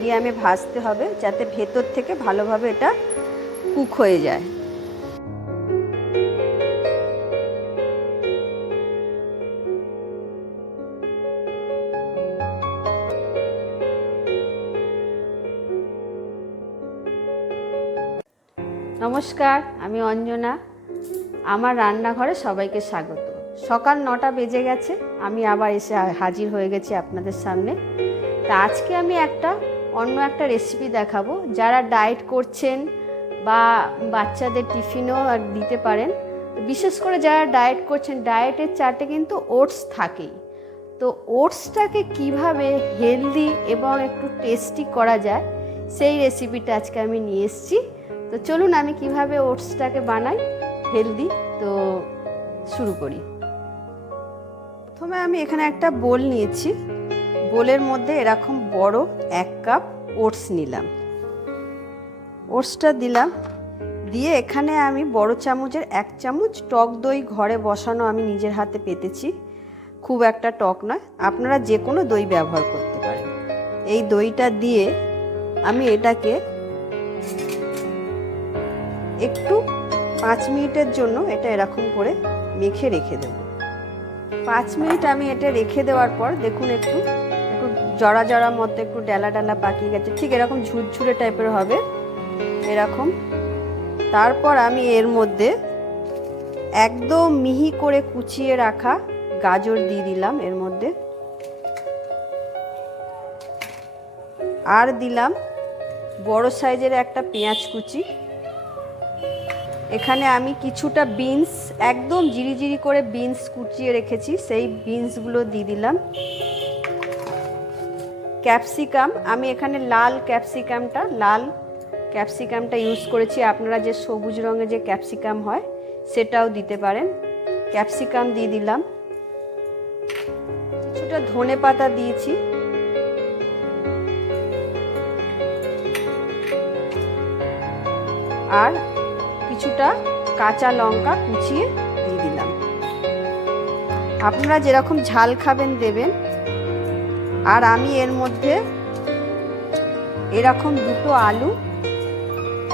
মিডিয়ামে ভাজতে হবে যাতে ভেতর থেকে ভালোভাবে এটা কুক হয়ে যায়। নমস্কার, আমি অঞ্জনা। আমার রান্নাঘরে সবাইকে স্বাগত। সকাল 9টা বেজে গেছে, আমি আবার এসে হাজির হয়ে গেছি আপনাদের সামনে। তা আজকে আমি অন্য একটা রেসিপি দেখাবো। যারা ডায়েট করছেন বা বাচ্চাদের টিফিনও দিতে পারেন, বিশেষ করে যারা ডায়েট করছেন, ডায়েটের চার্টে কিন্তু ওটস থাকেই। তো ওটসটাকে কিভাবে হেলদি এবং একটু টেস্টি করা যায় সেই রেসিপিটা আজকে আমি নিয়ে এসেছি। তো চলুন আমি কিভাবে ওটসটাকে বানাই হেলদি, তো শুরু করি। প্রথমে আমি এখানে একটা বোল নিয়েছি। বোলের মধ্যে এরকম বড় 1 কাপ ওটস নিলাম। ওটসটা দিলাম, দিয়ে এখানে আমি বড় চামচের 1 চামচ টক দই ঘরে বসানো আমি নিজের হাতে পেতেছি। খুব একটা টক নয়, আপনারা যে কোনো দই ব্যবহার করতে পারেন। এই দইটা দিয়ে আমি এটাকে একটু 5 মিনিটের জন্য এটা এরকম করে মেখে রেখে দেব। 5 মিনিট আমি এটা রেখে দেওয়ার পর দেখুন একটু জড়া জড়া মতো একটু ডালা ডালা পাকিয়ে গেছে, ঠিক এরকম ঝুরঝুরে টাইপের হবে এরকম। তারপর আমি এর মধ্যে একদম মিহি করে কুচিয়ে রাখা গাজর দিয়ে দিলাম এর মধ্যে, আর দিলাম বড় সাইজের একটা পেঁয়াজ কুচি। এখানে আমি কিছুটা বিনস, একদম জিরি করে বিনস কুচিয়ে রেখেছি, সেই বিনসগুলো দিয়ে দিলাম। ক্যাপসিকাম, আমি এখানে লাল ক্যাপসিকামটা ইউজ করেছি। আপনারা যে সবুজ রঙের যে ক্যাপসিকাম হয় সেটাও দিতে পারেন। ক্যাপসিকাম দিয়ে দিলাম। কিছুটা ধনেপাতা দিয়েছি, আর কিছুটা কাঁচা লঙ্কা কুচিয়ে দিয়ে দিলাম। আপনারা যেরকম ঝাল খাবেন দেবেন। আর আমি এর মধ্যে এরকম 2টো আলু,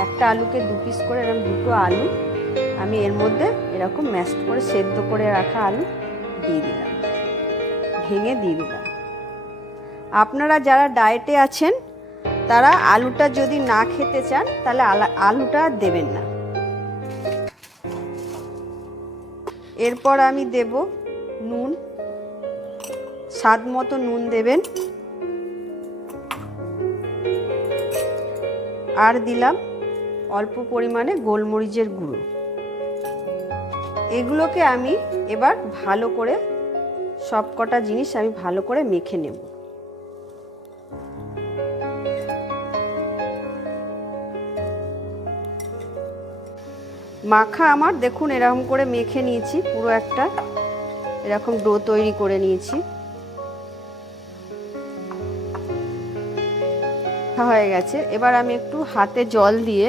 একটা আলুকে 2 পিস করে এরকম 2টো আলু আমি এর মধ্যে এরকম ম্যাশড করে সেদ্ধ করে রাখা আলু দিয়ে দিলাম, ভেঙে দিয়ে দিলাম। আপনারা যারা ডায়েটে আছেন তারা আলুটা যদি না খেতে চান তাহলে আলুটা দেবেন না। এরপর আমি দেব নুন, স্বাদ মতো নুন দেবেন, আর দিলাম অল্প পরিমাণে গোলমরিচের গুঁড়ো। এগুলোকে আমি এবার ভালো করে সবকটা জিনিস আমি ভালো করে মেখে নেব। মাখা আমার দেখুন এরকম করে মেখে নিয়েছি, পুরো একটা এরকম ডো তৈরি করে নিয়েছি। হয়ে গেছে। এবার আমি একটু হাতে জল দিয়ে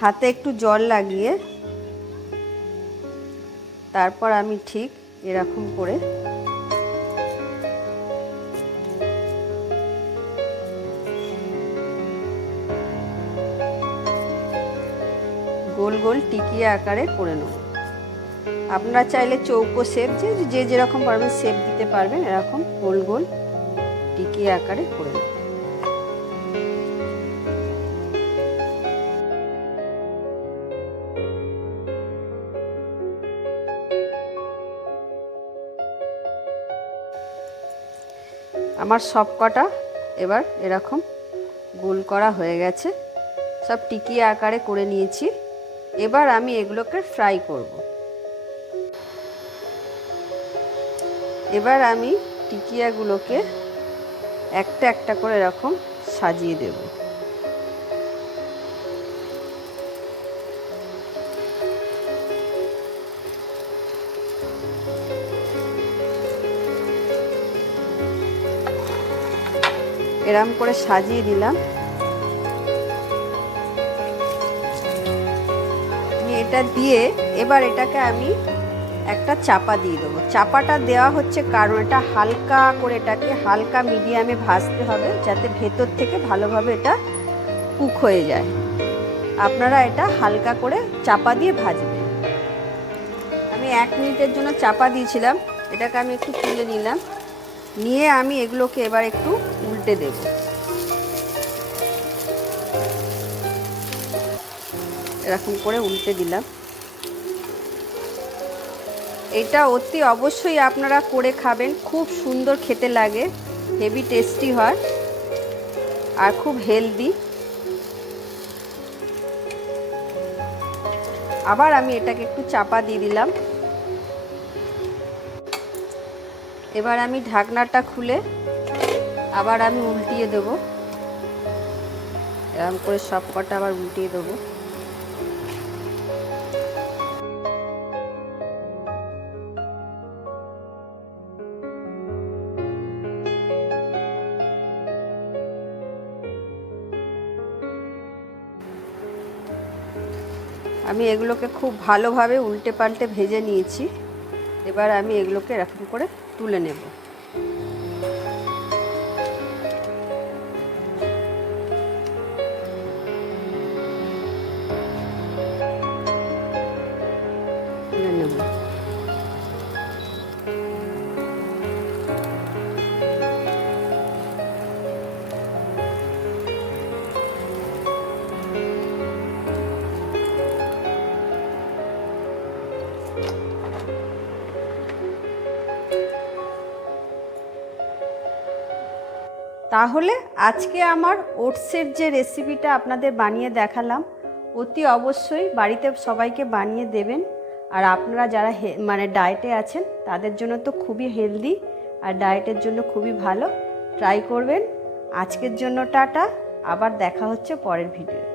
হাতে একটু জল লাগিয়ে তারপর আমি ঠিক এরকম করে গোল গোল টিকিয়ে আকারে করে নেব। আপনারা চাইলে চৌকো শেপ, যে যেরকম পারবেন শেপ দিতে পারবেন, এরকম গোল গোল টিকিয়ে আকারে করে নেব। আমার সব কটা এবার এরকম গোল করা হয়ে গেছে, সব টিকিয়ে আকারে করে নিয়েছি। এবার আমি এগুলোকে ফ্রাই করব। এবার আমি টিকিয়াগুলোকে একটা একটা করে এরকম সাজিয়ে দেব। এরকম করে সাজিয়ে দিলাম। এটা দিয়ে এবার এটাকে আমি একটা চাপা দিয়ে দেবো। চাপাটা দেওয়া হচ্ছে কারণ এটা হালকা করে, এটাকে হালকা মিডিয়ামে ভাজতে হবে যাতে ভেতর থেকে ভালোভাবে এটা কুক হয়ে যায়। আপনারা এটা হালকা করে চাপা দিয়ে ভাজবেন। আমি 1 মিনিটের জন্য চাপা দিয়েছিলাম, এটাকে আমি একটু তুলে নিলাম, নিয়ে আমি এগুলোকে এবার একটু উল্টে দেব। এরকম করে উল্টে দিলাম। এটা অতি অবশ্যই আপনারা করে খাবেন, খুব সুন্দর খেতে লাগে, হেভি টেস্টি হয় আর খুব হেলদি। আবার আমি এটাকে একটু চাপা দিয়ে দিলাম। এবার আমি ঢাকনাটা খুলে আবার আমি উল্টিয়ে দেবো। এরকম করে সব কটা আবার উল্টিয়ে দেবো। আমি এগুলোকে খুব ভালোভাবে উল্টে পাল্টে ভেজে নিয়েছি। এবার আমি এগুলোকে এরকম করে তুলে নেব। তুলে নেব। তাহলে আজকে আমার ওটসের যে রেসিপিটা আপনাদের বানিয়ে দেখালাম, অতি অবশ্যই বাড়িতে সবাইকে বানিয়ে দেবেন। আর আপনারা যারা মানে ডায়েটে আছেন তাদের জন্য তো খুবই হেলদি আর ডায়েটের জন্য খুবই ভালো, ট্রাই করবেন। আজকের জন্য টাটা, আবার দেখা হচ্ছে পরের ভিডিও।